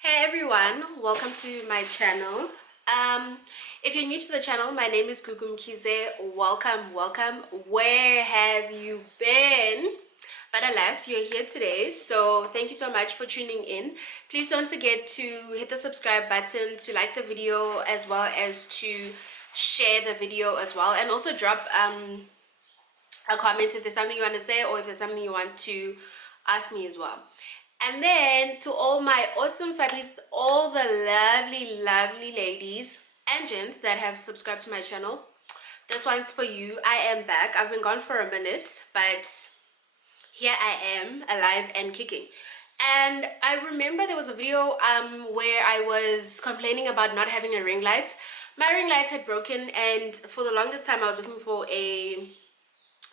Hey everyone, welcome to my channel. If you're new to the channel, my name is Gugu. Welcome. Where have you been? But alas, you're here today, so thank you so much for tuning in. Please don't forget to hit the subscribe button, to like the video, as well as to share the video as well, and also drop a comment if there's something you want to say or if there's something you want to ask me as well. And then to all my awesome subbies, all the lovely ladies and gents that have subscribed to my channel, this one's for you. I am back. I've been gone for a minute, but here I am, alive and kicking. And I remember there was a video where I was complaining about not having a ring light. My ring light had broken, and for the longest time I was looking for a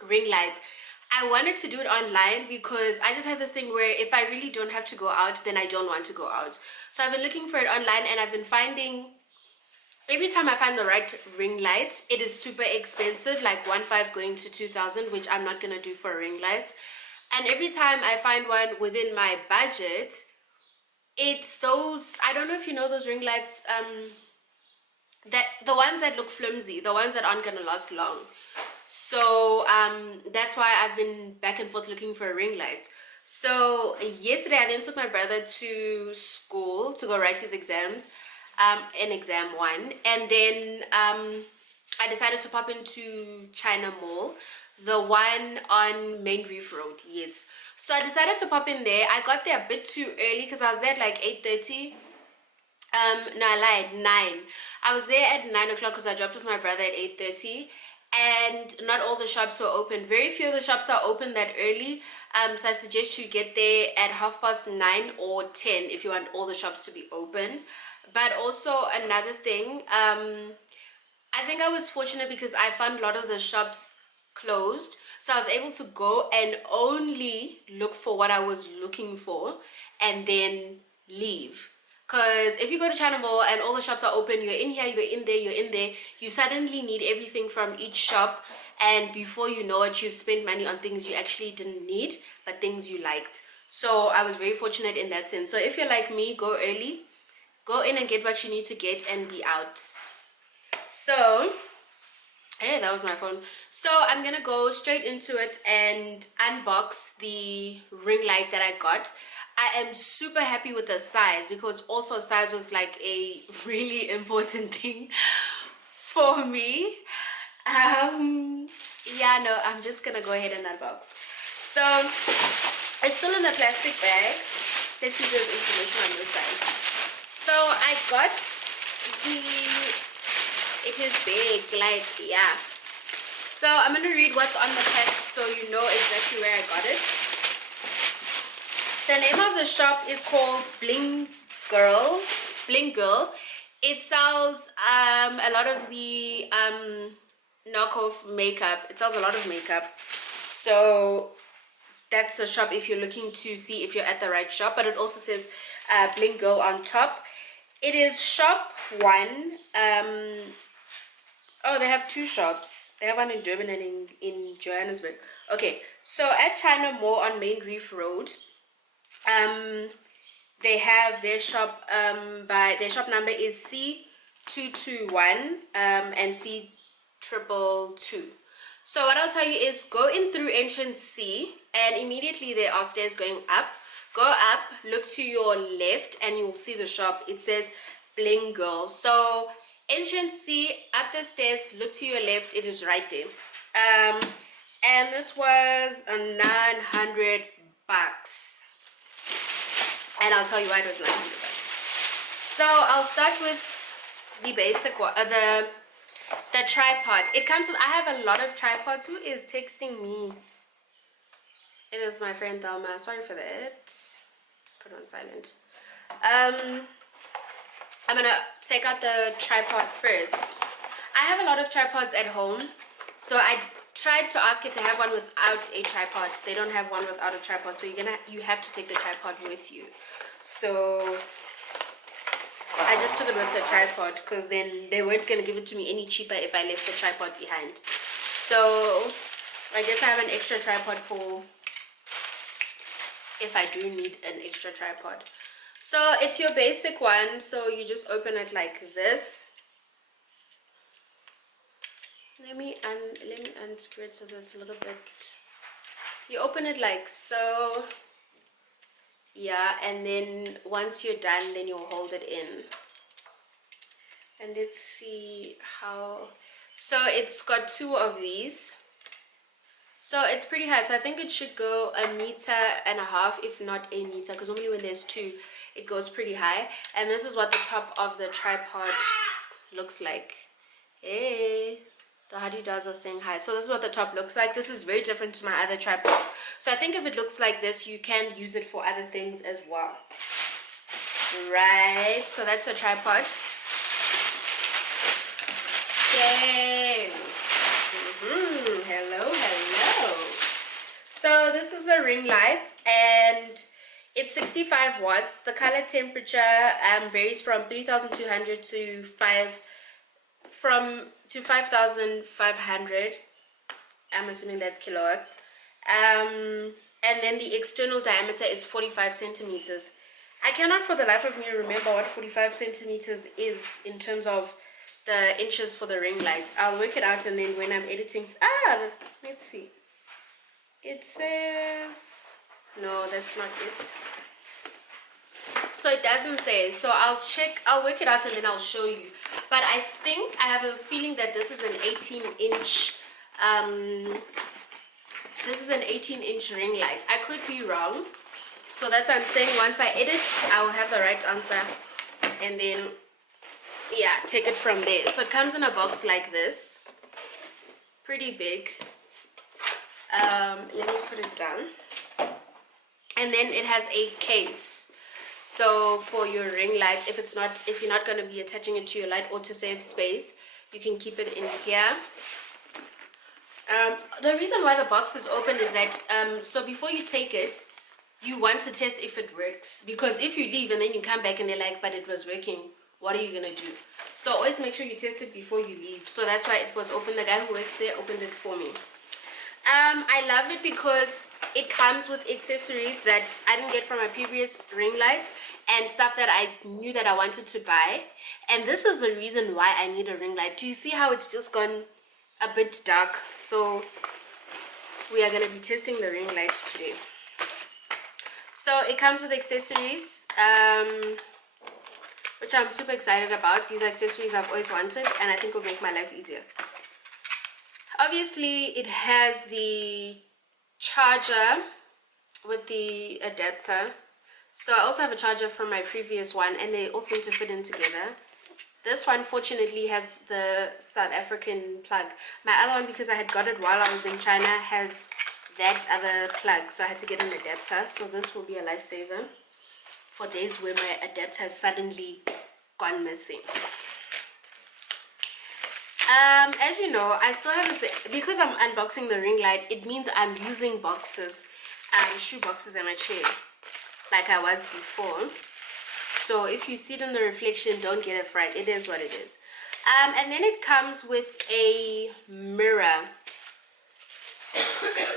ring light. I wanted to do it online because I just have this thing where if I really don't have to go out, then I don't want to go out. So I've been looking for it online, and I've been finding, every time I find the right ring lights, it is super expensive, like 1,500 going to 2,000, which I'm not gonna do for a ring light. And every time I find one within my budget, it's those, I don't know if you know those ring lights, that the ones that look flimsy, the ones that aren't gonna last long. So that's why I've been back and forth looking for a ring light. So yesterday I then took my brother to school to go write his exams, in exam 1, and then I decided to pop into China Mall, the one on Main Reef Road. Yes, so I decided to pop in there. I got there a bit too early because I was there at like 8:30. No, I lied, 9. I was there at 9 o'clock because I dropped off my brother at 8:30, and not all the shops were open. Very few of the shops are open that early, so I suggest you get there at 9:30 or 10 if you want all the shops to be open. But also another thing, I think I was fortunate because I found a lot of the shops closed, so I was able to go and only look for what I was looking for and then leave. Because if you go to China Mall and all the shops are open, you're in here, you're in there, you suddenly need everything from each shop, and before you know it, you've spent money on things you actually didn't need, but things you liked. So I was very fortunate in that sense. So if you're like me, go early, go in and get what you need to get and be out. So hey, that was my phone. So I'm gonna go straight into it and unbox the ring light that I got. I am super happy with the size because also size was like a really important thing for me. Yeah, no, I'm just gonna go ahead and unbox. So it's still in the plastic bag. Let's see if there's information on this side. So I got the, it is big, like, yeah. So I'm gonna read what's on the pack so you know exactly where I got it. The name of the shop is called Bling Girl. It sells a lot of the knockoff makeup. It sells a lot of makeup. So that's the shop if you're looking to see if you're at the right shop. But it also says Bling Girl on top. It is shop 1. Oh, they have 2 shops. They have one in Durban and in Johannesburg. Okay, so at China Mall on Main Reef Road, they have their shop, their shop number is C221 and C222. So what I'll tell you is go in through entrance C, and immediately there are stairs going up. Go up, look to your left, and you'll see the shop. It says Bling Girl. So entrance C, up the stairs, look to your left, it is right there. And this was 900 bucks. And I'll tell you why it was 900 bucks. So I'll start with the basic one, the tripod. It comes with, I have a lot of tripods. Who is texting me? It is my friend Thelma. Sorry for that. Put on silent. I'm gonna take out the tripod first. I have a lot of tripods at home, so I tried to ask if they have one without a tripod. They don't have one without a tripod, so you have to take the tripod with you. So I just took it with the tripod because then they weren't gonna give it to me any cheaper if I left the tripod behind. So I guess I have an extra tripod for if I do need an extra tripod. So it's your basic one, so you just open it like this. Let me unscrew it so that's a little bit. You open it like so. Yeah, and then once you're done, then you'll hold it in. And let's see how. So it's got 2 of these. So it's pretty high. So I think it should go 1.5 meters, if not a meter, because normally when there's 2, it goes pretty high. And this is what the top of the tripod looks like. Hey, the Hadidas are saying hi. So this is what the top looks like. This is very different to my other tripod. So I think if it looks like this, you can use it for other things as well. Right, so that's the tripod. Yay. Hello. So this is the ring light, and it's 65 watts. The color temperature varies from 3,200 to 5,500. I'm assuming that's kilowatts. And then the external diameter is 45 centimeters. I cannot for the life of me remember what 45 centimeters is in terms of the inches for the ring light. I'll work it out, and then when I'm editing, let's see. It says, no, that's not it. So it doesn't say. So I'll work it out and then I'll show you. But I think I have a feeling that this is an 18-inch ring light. I could be wrong. So that's what I'm saying. Once I edit, I'll have the right answer, and then yeah, take it from there. So it comes in a box like this, pretty big. Let me put it down. And then it has a case, so for your ring light, if you're not going to be attaching it to your light, or to save space, you can keep it in here. The reason why the box is open is that so before you take it, you want to test if it works, because if you leave and then you come back and they're like, but it was working, what are you gonna do? So always make sure you test it before you leave. So that's why it was open. The guy who works there opened it for me. I love it because it comes with accessories that I didn't get from my previous ring light, and stuff that I knew that I wanted to buy. And this is the reason why I need a ring light. Do you see how it's just gone a bit dark? So we are going to be testing the ring light today. So it comes with accessories, which I'm super excited about. These are accessories I've always wanted, and I think will make my life easier. Obviously, it has the charger with the adapter. So I also have a charger from my previous one, and they all seem to fit in together. This one fortunately has the South African plug. My other one, because I had got it while I was in China, has that other plug, so I had to get an adapter. So this will be a lifesaver for days where my adapter has suddenly gone missing. As you know, I still have this, because I'm unboxing the ring light, it means I'm using boxes, shoe boxes in my chair like I was before. So if you see it in the reflection, don't get a fright. It is what it is. And then it comes with a mirror,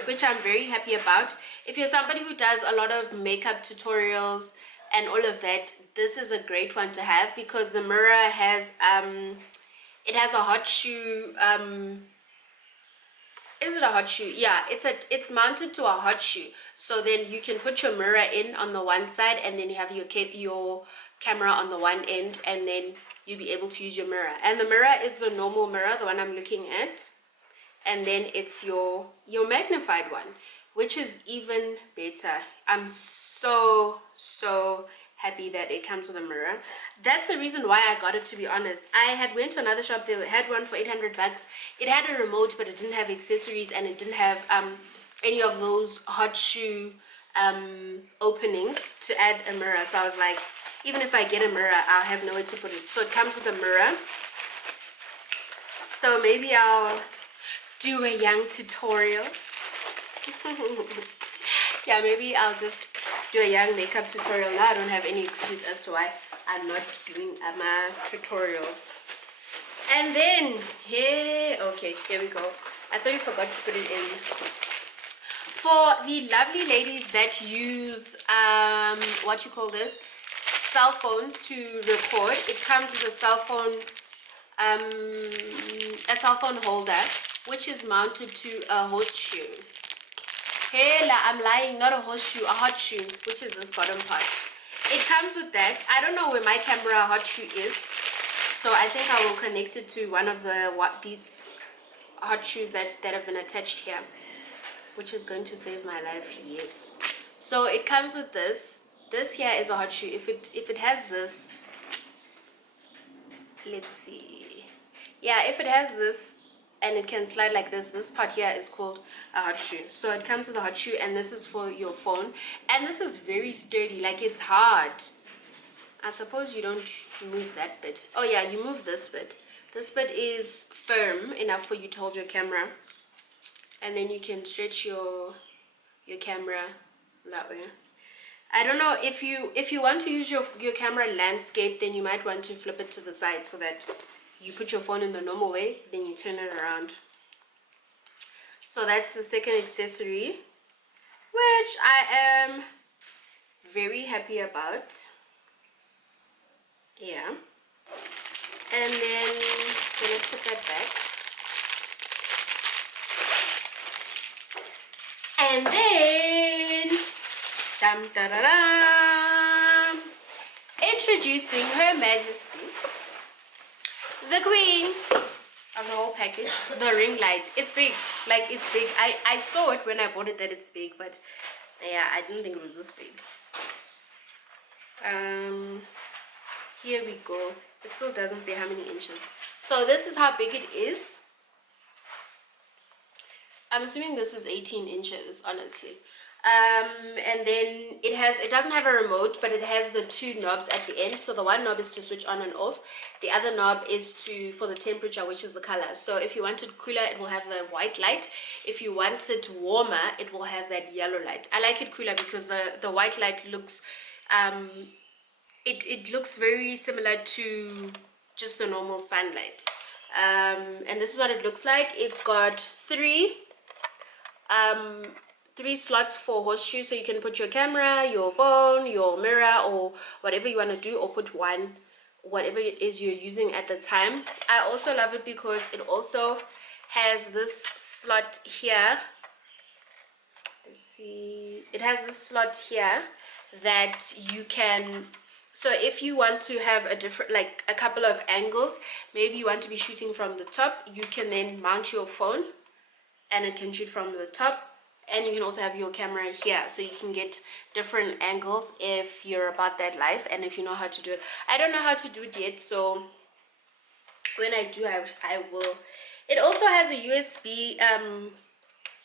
which I'm very happy about. If you're somebody who does a lot of makeup tutorials and all of that, this is a great one to have, because the mirror has it has a hot shoe. Is it a hot shoe? Yeah, it's mounted to a hot shoe. So then you can put your mirror in on the one side, and then you have your camera on the one end, and then you'll be able to use your mirror. And the mirror is the normal mirror, the one I'm looking at, and then it's your magnified one, which is even better. I'm so happy that it comes with a mirror. That's the reason why I got it, to be honest. I had went to another shop, they had one for 800 bucks. It had a remote, but it didn't have accessories, and it didn't have any of those hot shoe openings to add a mirror. So I was like, even if I get a mirror, I'll have nowhere to put it. So it comes with a mirror. So maybe I'll do a young tutorial. Yeah, maybe I'll just do a young makeup tutorial. Now I don't have any excuse as to why I'm not doing my tutorials. And then okay, here we go. I thought you forgot to put it in. For the lovely ladies that use what you call this, cell phones to record. It comes with a cell phone holder, which is mounted to a horseshoe. Hela, I'm lying, not a horseshoe, a hot shoe, which is this bottom part. It comes with that. I don't know where my camera hot shoe is, so I think I will connect it to one of these hot shoes that have been attached here, which is going to save my life. Yes. So it comes with this. This here is a hot shoe. If it has this, let's see. Yeah, if it has this and it can slide like this part here is called a hot shoe. So it comes with a hot shoe, and this is for your phone, and this is very sturdy, like it's hard. I suppose you don't move that bit. Oh yeah, you move this bit. This bit is firm enough for you to hold your camera, and then you can stretch your camera that way. I don't know, if you want to use your camera landscape, then you might want to flip it to the side so that you put your phone in the normal way, then you turn it around. So that's the second accessory, which I am very happy about. Yeah. And then let's put that back. And then introducing Her Majesty, the Queen of the whole package, the ring light. It's big, like it's big. I saw it when I bought it that it's big, but yeah, I didn't think it was this big. Here we go. It still doesn't say how many inches. So this is how big it is. I'm assuming this is 18 inches, honestly. And then it doesn't have a remote, but it has the two knobs at the end. So the one knob is to switch on and off. The other knob is for the temperature, which is the color. So if you want it cooler, it will have the white light. If you want it warmer, it will have that yellow light. I like it cooler because the white light looks it looks very similar to just the normal sunlight. And this is what it looks like. It's got three slots for horseshoe, so you can put your camera, your phone, your mirror, or whatever you want to do, or put one, whatever it is you're using at the time. I also love it because it also has this slot here. Let's see, it has this slot here that you can, so if you want to have a different, like a couple of angles, maybe you want to be shooting from the top, you can then mount your phone and it can shoot from the top. And you can also have your camera here, so you can get different angles if you're about that life and if you know how to do it. I don't know how to do it yet, so when I do, I will. It also has a USB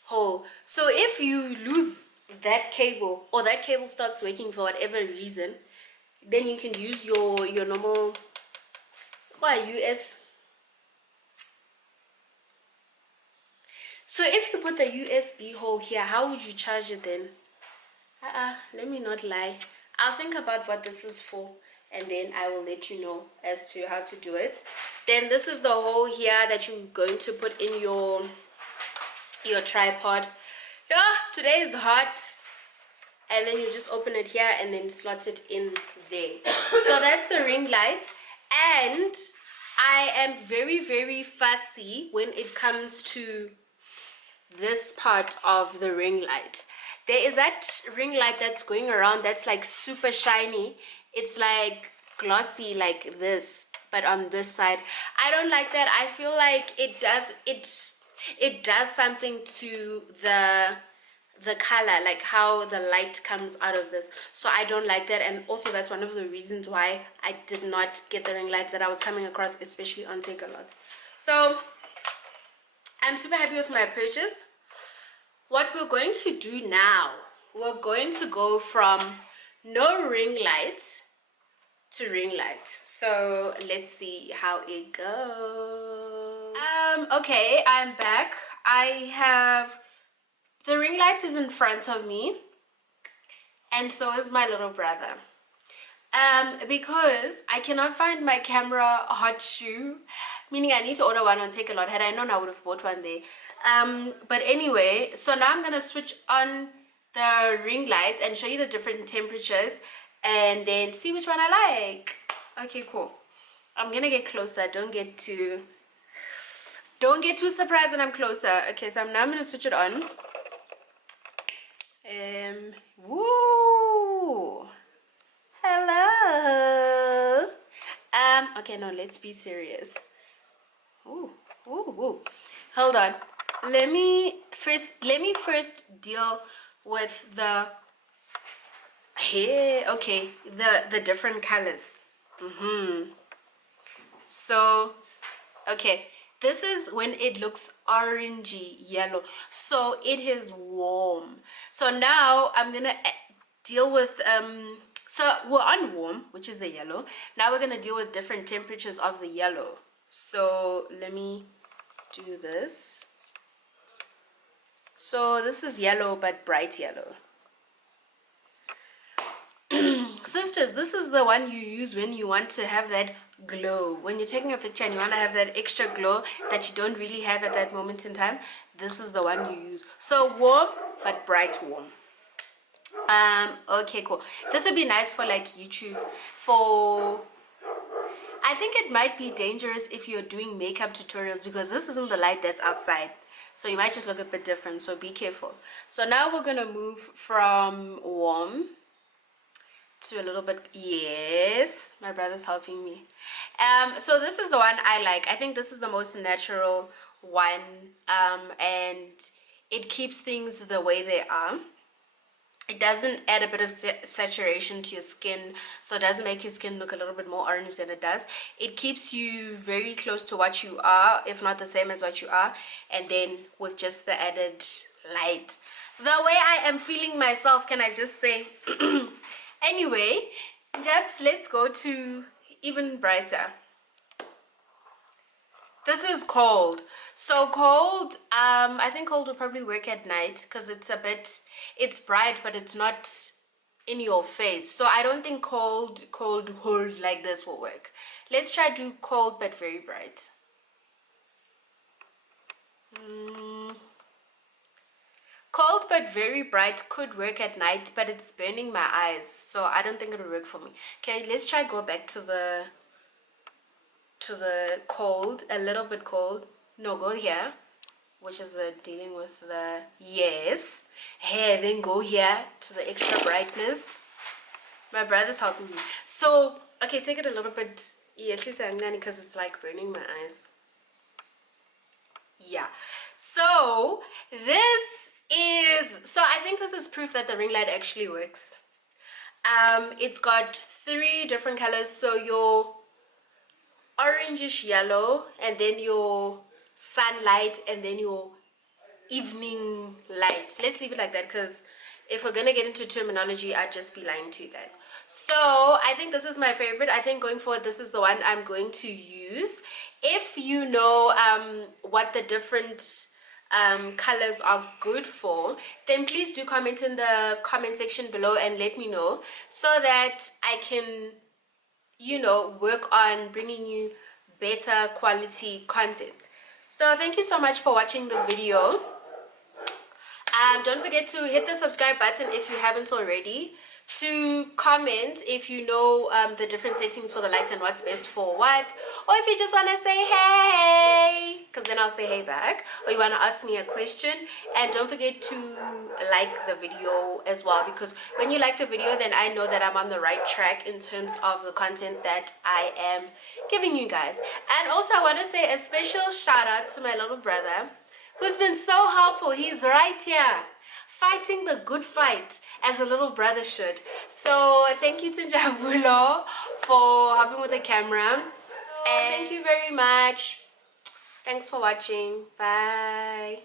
hole, so if you lose that cable, or that cable stops working for whatever reason, then you can use your normal US. So if you put the USB hole here, how would you charge it then? Let me not lie. I'll think about what this is for, and then I will let you know as to how to do it. Then this is the hole here that you're going to put in your tripod. Yeah, today is hot. And then you just open it here and then slot it in there. So that's the ring light. And I am very, very fussy when it comes to this part of the ring light. There is that ring light that's going around that's like super shiny. It's like glossy like this, but on this side I don't like that. I feel like it does something to the color, like how the light comes out of this. So I don't like that, and also that's one of the reasons why I did not get the ring lights that I was coming across, especially on Takealot. So I'm super happy with my purchase. What we're going to do now, we're going to go from no ring lights to ring light. So let's see how it goes. Okay, I'm back. I have the ring light is in front of me, and so is my little brother. Because I cannot find my camera hot shoe, meaning I need to order one on Takealot. Had I known, I would have bought one there. But anyway, so now I'm gonna switch on the ring lights and show you the different temperatures, and then see which one I like. Okay, cool. I'm gonna get closer. Don't get too surprised when I'm closer. Okay, so now I'm gonna switch it on. Woo! Hello. Okay, no, let's be serious. Ooh, ooh, ooh. Hold on. Let me first deal with the here. Okay, the different colors. So, okay, this is when it looks orangey yellow. So it is warm. So now I'm gonna deal with so we're on warm, which is the yellow. Now we're gonna deal with different temperatures of the yellow. So let me do this. So this is yellow, but bright yellow. Sisters, this is the one you use when you want to have that glow. When you're taking a picture and you want to have that extra glow that you don't really have at that moment in time, this is the one you use. So warm, but bright warm. Okay, cool. This would be nice for like YouTube. I think it might be dangerous if you're doing makeup tutorials because this isn't the light that's outside. So you might just look a bit different, so be careful. So now we're gonna move from warm to a little bit. Yes, my brother's helping me. So this is the one I like. I think this is the most natural one, and it keeps things the way they are. It doesn't add a bit of saturation to your skin, so it doesn't make your skin look a little bit more orange than it does. It keeps you very close to what you are, if not the same as what you are, and then with just the added light. The way I am feeling myself, can I just say? Anyway, Jabs, let's go to even brighter. This is cold. So cold, I think cold will probably work at night because it's bright, but it's not in your face. So I don't think cold hold like this will work. Let's try do cold but very bright. Cold but very bright could work at night, but it's burning my eyes, so I don't think it'll work for me. Okay, let's try go back to the cold, a little bit cold. No, go here, which is dealing with the yes. Hey, then go here to the extra brightness. My brother's helping me. So, okay, take it a little bit, yeah, at least I'm gonna, because it's like burning my eyes. Yeah. So I think this is proof that the ring light actually works. It's got 3 different colors. So your orangish yellow, and then your sunlight, and then your evening light. Let's leave it like that, because if we're gonna get into terminology, I'd just be lying to you guys. So I think this is my favorite. I think going forward, this is the one I'm going to use. If you know what the different colors are good for, then please do comment in the comment section below and let me know, so that I can, you know, work on bringing you better quality content. So thank you so much for watching the video. Don't forget to hit the subscribe button if you haven't already, to comment if you know the different settings for the lights and what's best for what, or if you just want to say hey, because then I'll say hey back, or you want to ask me a question. And don't forget to like the video as well, because when you like the video, then I know that I'm on the right track in terms of the content that I am giving you guys. And also I want to say a special shout out to my little brother, who's been so helpful. He's right here fighting the good fight as a little brother should. So thank you to Jabulo for helping with the camera, and thank you very much. Thanks for watching. Bye.